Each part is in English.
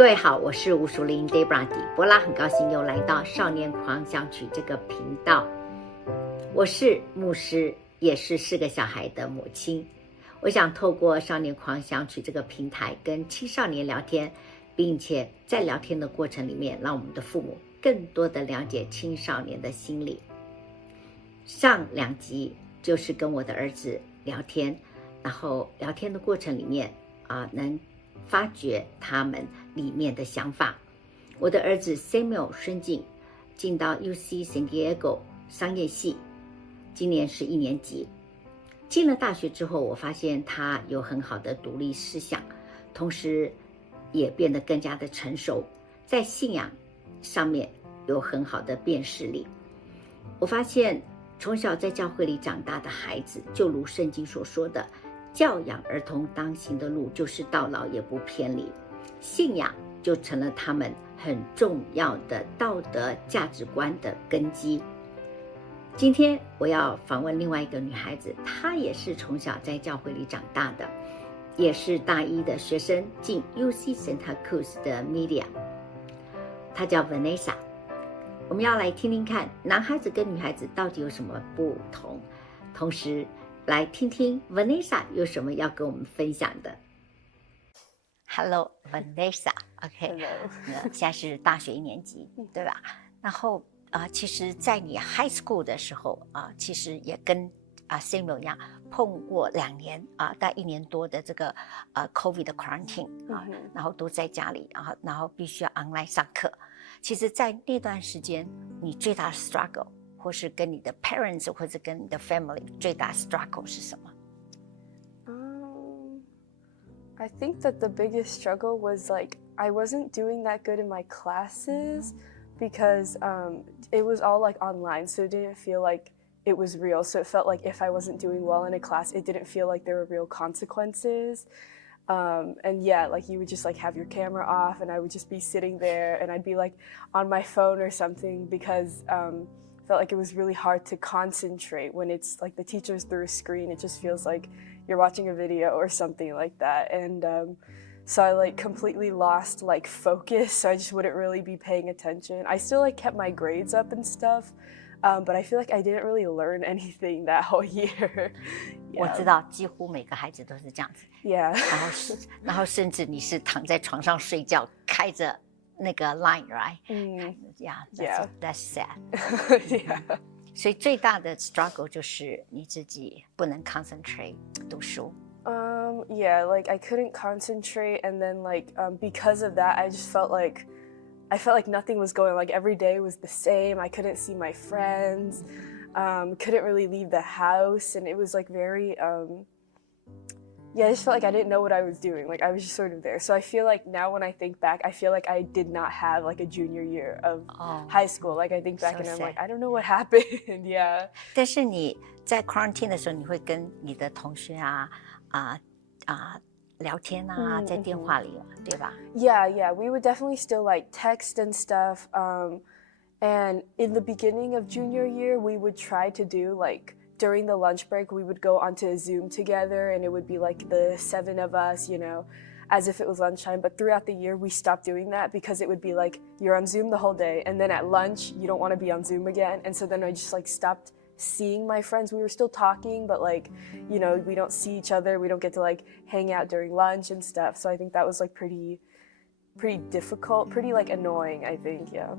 各位好，我是吴淑玲 Debra 底波拉，很高兴又来到少年狂想曲这个频道。我是牧师，也是4个小孩的母亲。我想透过少年狂想曲这个平台跟青少年聊天，并且在聊天的过程里面，让我们的父母更多的了解青少年的心理。上2集就是跟我的儿子聊天，然后聊天的过程里面能发掘他们里面的想法。我的儿子 Samuel 申进到 UC San Diego 商业系，今年是1年级。进了大学之后，我发现他有很好的独立思想，同时也变得更加的成熟，在信仰上面有很好的辨识力。我发现从小在教会里长大的孩子，就如圣经所说的，教养儿童当行的路，就是到老也不偏离。信仰就成了他们很重要的道德价值观的根基。今天我要访问另外一个女孩子，她也是从小在教会里长大的，也是大1的学生，进 UC Santa Cruz 的 Media。她叫 Vanessa。我们要来听听看男孩子跟女孩子到底有什么不同，同时来听听 Vanessa 有什么要跟我们分享的。Hello Vanessa，OK， Hello 现在是大学1年级，对吧？然后其实在你 high school 的时候其实也跟Samuel 一样碰过2年大概1年多的这个COVID 的 quarantine 然后都在家里然后必须要 online 上课。其实在那段时间你最大的 struggle 或是跟你的 parents 或者跟你的 family 最大的 struggle 是什么？I think that the biggest struggle was like I wasn't doing that good in my classes because it was all like online, so it didn't feel like it was real. So it felt like if I wasn't doing well in a class, it didn't feel like there were real consequences. And yeah, like you would just like have your camera off and I would just be sitting there and I'd be like on my phone or something because it felt like it was really hard to concentrate when it's like the teacher's through a screen. It just feels like you're watching a video or something like that. And so I like completely lost like focus. So I just wouldn't really be paying attention. I still like kept my grades up and stuff. But I feel like I didn't really learn anything that whole year. 我知道几乎每个孩子都是这样子。Yeah. 然后甚至你是躺在床上睡觉，开着那个 line, right? Yeah, that's sad. Yeah. 所以最大的 struggle 就是你自己不能 concentrate 读书。Yeah, like I couldn't concentrate, and then like because of that, I felt like nothing was going. Like every day was the same. I couldn't see my friends, couldn't really leave the house, and it was like very I just felt like I didn't know what I was doing. Like I was just sort of there. So I feel like now when I think back, I feel like I did not have like a junior year of high school. Like I think back and I'm like, I don't know what happened. Yeah. 但是你在 quarantine 的时候，你会跟你的同学聊天在电话里对吧？ Yeah, we would definitely still like text and stuff. And in the beginning of junior year, we would try to do like during the lunch break, we would go onto a Zoom together and it would be like the 7 of us, you know, as if it was lunchtime. But throughout the year, we stopped doing that because it would be like you're on Zoom the whole day and then at lunch, you don't want to be on Zoom again. And so then I just like stopped seeing my friends. We were still talking, but like, you know, we don't see each other. We don't get to like hang out during lunch and stuff. So I think that was like pretty difficult, pretty like annoying, I think, yeah.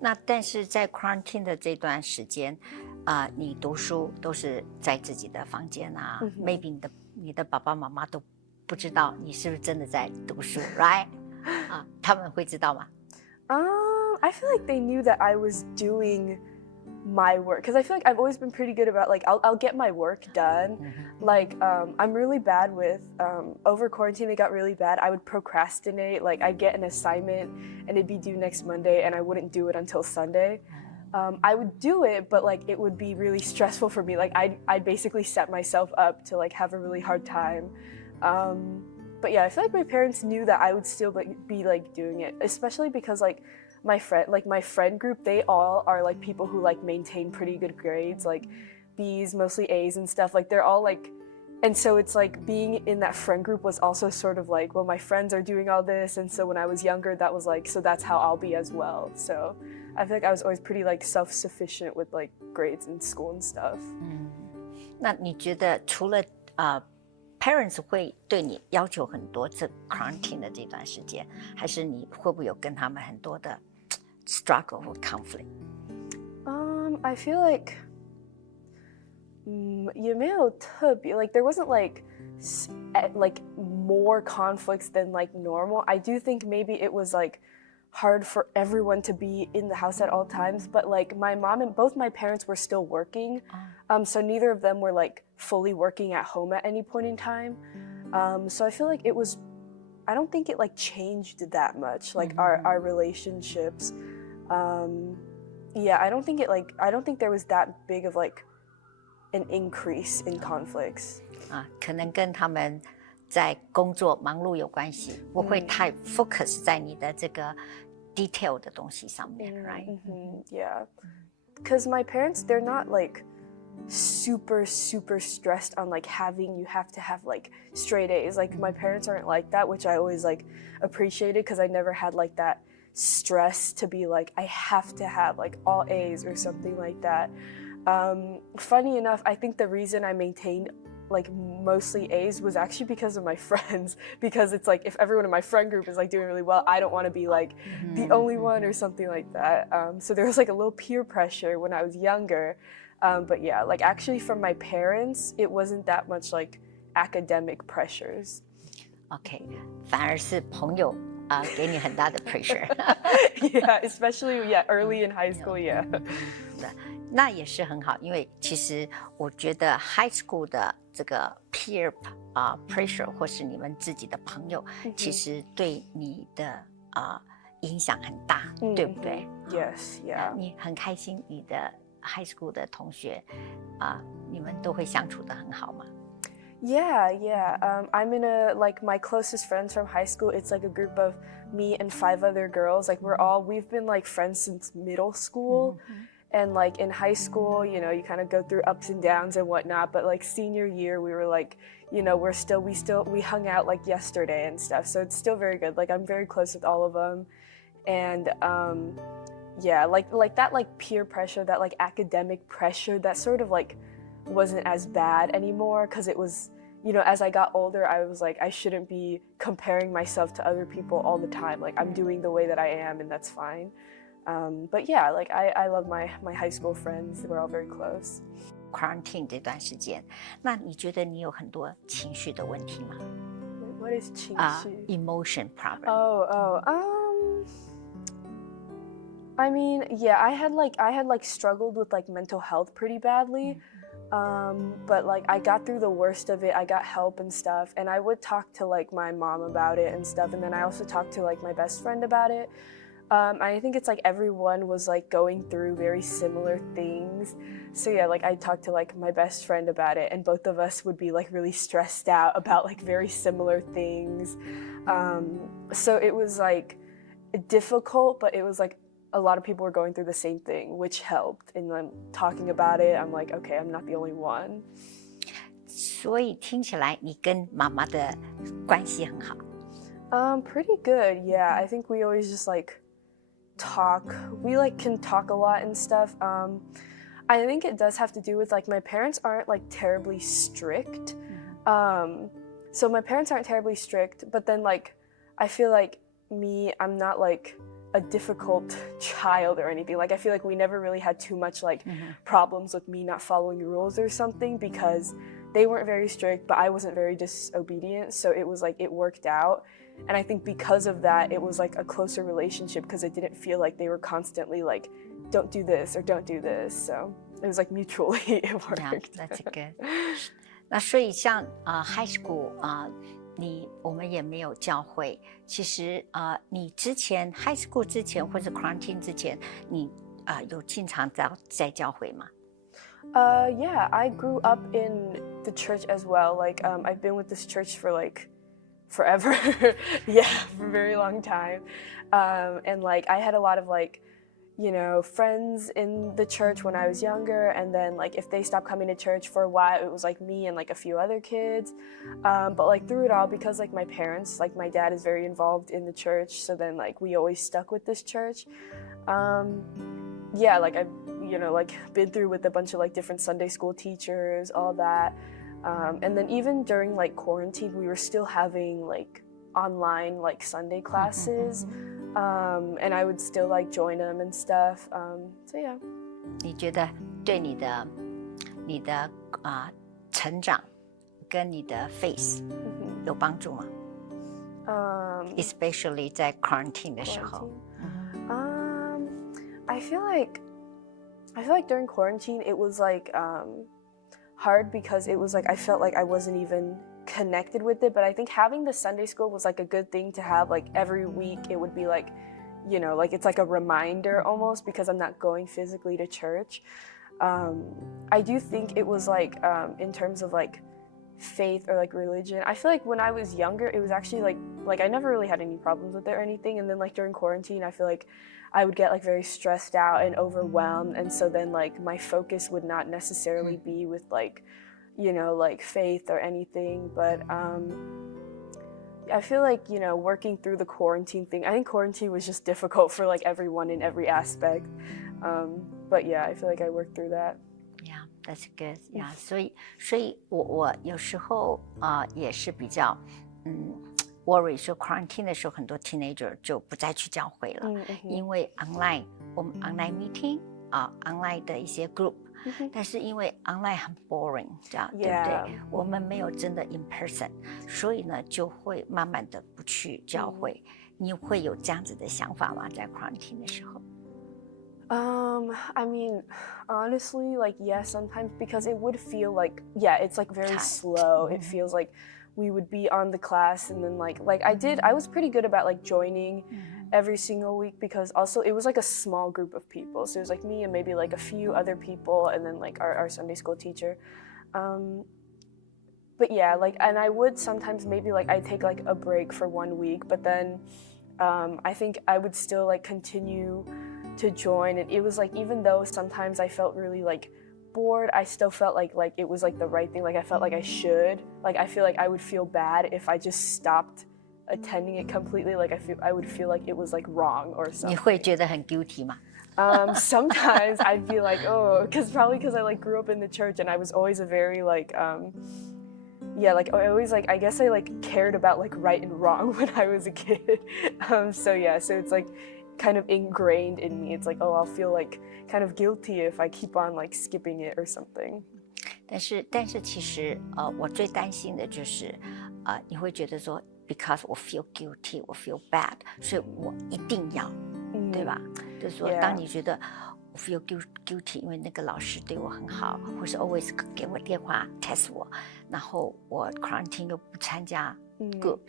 那但是在 quarantine 的这段时间你读书都是在自己的房间maybe 你的爸爸妈妈都不知道你是不是真的在读书 right 他们会知道吗？ I feel like they knew that I was doing my work because I feel like I've always been pretty good about like I'll get my work done. Like I'm really bad with over quarantine it got really bad. I would procrastinate. Like I'd get an assignment and it'd be due next Monday and I wouldn't do it until Sunday. I would do it, but like it would be really stressful for me. Like I'd basically set myself up to like have a really hard time. But yeah, I feel like my parents knew that I would still be like doing it, especially because like my friend group, they all are like people who like maintain pretty good grades, like B's, mostly A's and stuff. Like they're all like And so it's like being in that friend group was also sort of like, well, my friends are doing all this, and so when I was younger, that was like, so that's how I'll be as well. So I feel like I was always pretty like self-sufficient with like grades in school and stuff. 那你觉得除了parents 会对你要求很多，这 quarantine 的这段时间，还是你会不会有跟他们很多的 struggle 或 conflict？ I feel like 也没有特别 like there wasn't like more conflicts than like normal. I do think maybe it was like hard for everyone to be in the house at all times, but like my mom and both my parents were still working, so neither of them were like fully working at home at any point in time. So I feel like it was, I don't think it like changed that much, like our relationships. Yeah, I don't think there was that big of like an increase in conflicts. 可能跟他们在工作忙碌有关系，不会太 focus 在你的这个 detail 的东西上面 right? Yeah. Because my parents, they're not like super stressed on like you have to have like straight A's. Like my parents aren't like that, which I always like appreciated because I never had like that stress to be like, I have to have like all A's or something like that. Funny enough, I think the reason I maintained like mostly A's was actually because of my friends, because it's like if everyone in my friend group is like doing really well, I don't want to be like the only one or something like that. So there was like a little peer pressure when I was younger. But yeah, like actually from my parents, it wasn't that much like academic pressures. OK, 反而是朋友给你很大的 pressure. Yeah, especially early in high school, yeah. 那也是很好，因为其实我觉得 high school 的这个 peer pressure 或是你们自己的朋友，其实对你的影响很大，对不对？ Yes, yeah. 你很开心你的 high school 的同学你们都会相处得很好吗？ Yeah. I'm in like my closest friends from high school. It's like a group of me and 5 other girls. Like we've been like friends since middle school. And like in high school, you know, you kind of go through ups and downs and whatnot. But like senior year, we were like, you know, we hung out like yesterday and stuff. So it's still very good. Like I'm very close with all of them. And yeah, like that like peer pressure, that like academic pressure, that sort of like wasn't as bad anymore, because it was, you know, as I got older, I was like, I shouldn't be comparing myself to other people all the time. Like I'm doing the way that I am, and that's fine. But yeah, like I love my high school friends. We're all very close. Quarantine 这段时间，那你觉得你有很多情绪的问题吗？ What is 情绪? Emotion problem. I mean, yeah, I had like struggled with like mental health pretty badly. But like I got through the worst of it. I got help and stuff, and I would talk to like my mom about it and stuff, and then I also talked to like my best friend about it. I think it's like everyone was like going through very similar things. So yeah, like I talked to like my best friend about it, and both of us would be like really stressed out about like very similar things. So it was like difficult, but it was like a lot of people were going through the same thing, which helped. And then talking about it, I'm like, okay, I'm not the only one. 所以听起来你跟妈妈的关系很好。 Pretty good, yeah. I think we always just like talk. We like can talk a lot and stuff. I think it does have to do with like my parents aren't like terribly strict. So my parents aren't terribly strict, but then like I feel like I'm not like a difficult child or anything. Like I feel like we never really had too much like problems with me not following rules or something, because they weren't very strict, but I wasn't very disobedient. So it was like it worked out. And I think because of that, it was like a closer relationship, because it didn't feel like they were constantly like, don't do this or don't do this. So it was like mutually it worked. Yeah, that's good. 那所以像high school 我们也没有教会。其实你之前 high school 之前或者 quarantine 之前，你有经常在教会吗？ Yeah, I grew up in the church as well. Like I've been with this church for like forever. Yeah, for a very long time. And like I had a lot of like, you know, friends in the church when I was younger, and then like if they stopped coming to church for a while, it was like me and like a few other kids. But like through it all, because like my parents, like my dad is very involved in the church, so then like we always stuck with this church. Yeah, like I've, you know, like been through with a bunch of like different Sunday school teachers, all that. And then even during like quarantine, we were still having like online like Sunday classes. And I would still like join them and stuff. So yeah. 你觉得对你的成长跟你的 faith 有帮助吗？Especially 在 quarantine 的时候。I feel like during quarantine it was like hard because it was like I felt like I wasn't even connected with it, but I think having the Sunday school was like a good thing to have. Like every week it would be like, you know, like it's like a reminder almost, because I'm not going physically to church. I do think it was like in terms of like faith or like religion, I feel like when I was younger it was actually like I never really had any problems with it or anything, and then like during quarantine I feel like I would get like very stressed out and overwhelmed, and so then like my focus would not necessarily be with like, you know, like faith or anything. But I feel like, you know, working through the quarantine thing, I think quarantine was just difficult for like everyone in every aspect. But yeah, I feel like I worked through that. Yeah, that's good. Yeah, 所以我有时候也是比较worry 说 quarantine 的时候，很多 teenager 就不再去教会了，因为 online 我们 online meeting online 的一些 group，但是因为 online 很 boring， 这样对不对？我们没有真的 in person， 所以呢就会慢慢的不去教会。你会有这样子的想法吗？在 quarantine 的时候？I mean, honestly, like, yeah, sometimes, because it would feel like, yeah, it's like very slow. It feels like we would be on the class, and then like I was pretty good about like joining every single week, because also it was like a small group of people. So it was like me and maybe like a few other people, and then like our Sunday school teacher. But yeah, like, and I would sometimes maybe like I'd take like a break for 1 week, but then I think I would still like continue to join. And it was like, even though sometimes I felt really like bored, I still felt like it was like the right thing. Like I felt like I should, like I feel like I would feel bad if I just stopped attending it completely. Like I would feel like it was like wrong or something. 你会觉得很 guilty 吗？Sometimes I'd be like, oh, because I like grew up in the church, and I was always a very like yeah, like I always like, I guess I like cared about like right and wrong when I was a kid. So yeah, so it's like kind of ingrained in me. It's like, oh, I'll feel like kind of guilty if I keep on like skipping it or something. 但是其实我最担心的就是你会觉得说 because 我 feel guilty， 我 feel bad， 所以我一定要，对吧？就是说当你觉得我 feel guilty， 因为那个老师对我很好，或是 always 给我电话 test 我，然后我 quarantine 又不参加 group，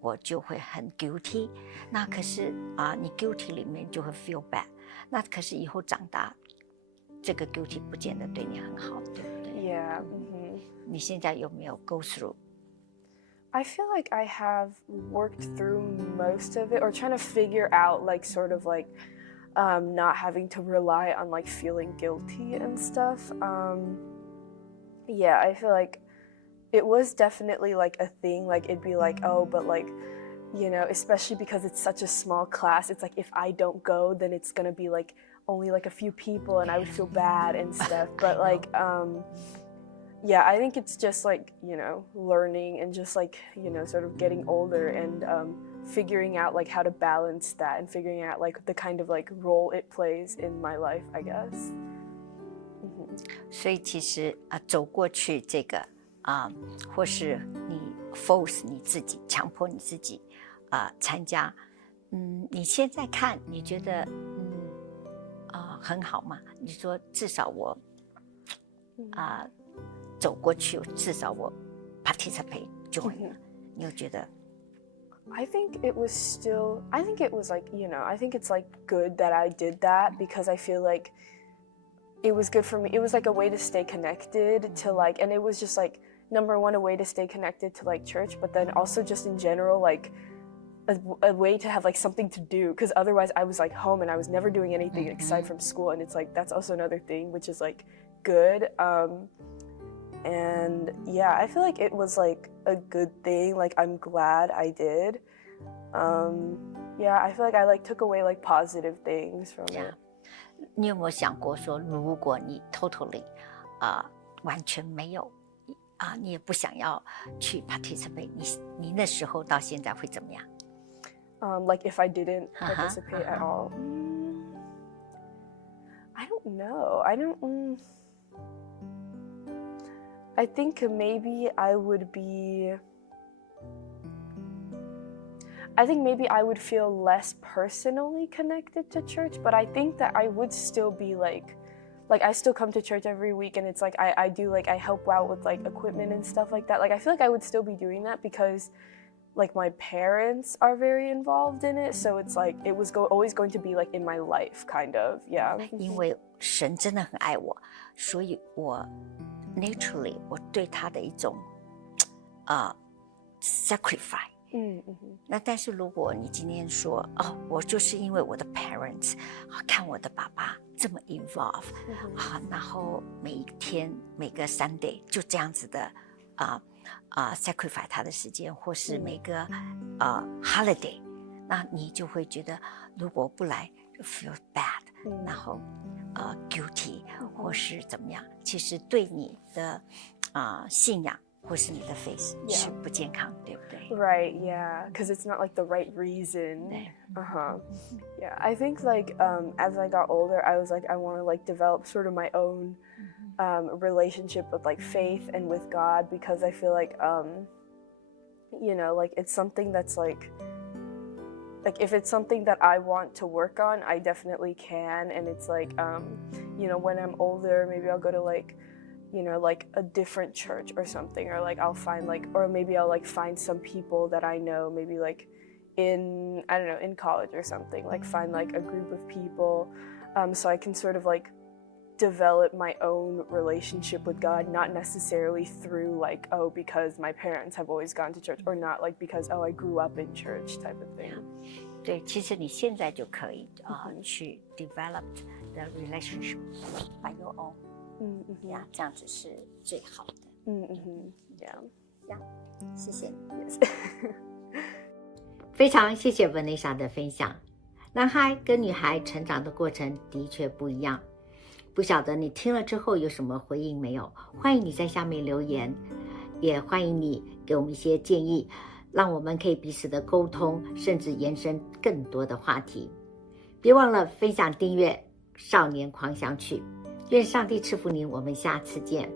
我就会很 guilty。那可是你 guilty 里面就会 feel bad。那可是以后长大，这个 guilty 不见得对你很好，对不对 ？Yeah. 你现在有没有 go through？ I feel like I have worked through most of it, or trying to figure out like sort of like not having to rely on like feeling guilty and stuff. Yeah, I feel like it was definitely like a thing. Like it'd be like, oh, but like, you know, especially because it's such a small class, it's like if I don't go, then it's gonna be like only like a few people, and I would feel bad and stuff. But like yeah, I think it's just like, you know, learning and just like, you know, sort of getting older and figuring out like how to balance that, and figuring out like the kind of like role it plays in my life, I guess. 所以其实走过去这个或是你 force 你自己，强迫你自己参加，你现在看你觉得很好吗？你说至少我走过去，至少我 participate join 了，你有觉得？I think it was like, you know, I think it's like good that I did that, because I feel like it was good for me. It was like a way to stay connected to like, and it was just like, number one, a way to stay connected to like church, but then also just in general, like a way to have like something to do, because otherwise I was like home and I was never doing anything aside from school, and it's like that's also another thing which is like good. And yeah, I feel like it was like a good thing. Like I'm glad I did. Yeah, I feel like I like took away like positive things from it. 你有没有想过说，如果你 totally 完全没有你也不想要去 participate， 你那时候到现在会怎么样？Like if I didn't participate at all, I don't know. I think maybe I would feel less personally connected to church, but I think that I would still be like I still come to church every week, and it's like I do like I help out with like equipment and stuff like that. Like I feel like I would still be doing that because like my parents are very involved in it, so it's like it was always going to be like in my life kind of. Yeah. 因为神真的很爱我，所以我 naturally 我对他的一种sacrifice。那但是如果你今天说我就是因为我的 parents 看我的爸爸这么 involve 然后每一天每个 Sunday 就这样子的sacrifice 他的时间，或是每个holiday， 那你就会觉得如果不来就 feel bad，然后guilty 或是怎么样，其实对你的信仰或是你的 faith 是不健康，对不对？ Right, yeah, because it's not like the right reason. Yeah, I think like as I got older, I was like I want to like develop sort of my own relationship with like faith and with God, because I feel like you know, like it's something that's like if it's something that I want to work on, I definitely can. And it's like you know, when I'm older, maybe I'll go to like, you know, like a different church or something, or like I'll find like, or maybe I'll like find some people that I know, maybe like in, I don't know, in college or something, like find like a group of people so I can sort of like develop my own relationship with God, not necessarily through like, oh, because my parents have always gone to church, or not like because, oh, I grew up in church type of thing. 对，其实你现在就可以去 develop the relationship by your own。这样子是最好的。谢谢你。非常谢谢 Vanessa 的分享。男孩跟女孩成长的过程的确不一样，不晓得你听了之后有什么回应没有？欢迎你在下面留言，也欢迎你给我们一些建议，让我们可以彼此的沟通，甚至延伸更多的话题。别忘了分享订阅少年狂想曲。愿上帝赐福您，我们下次见。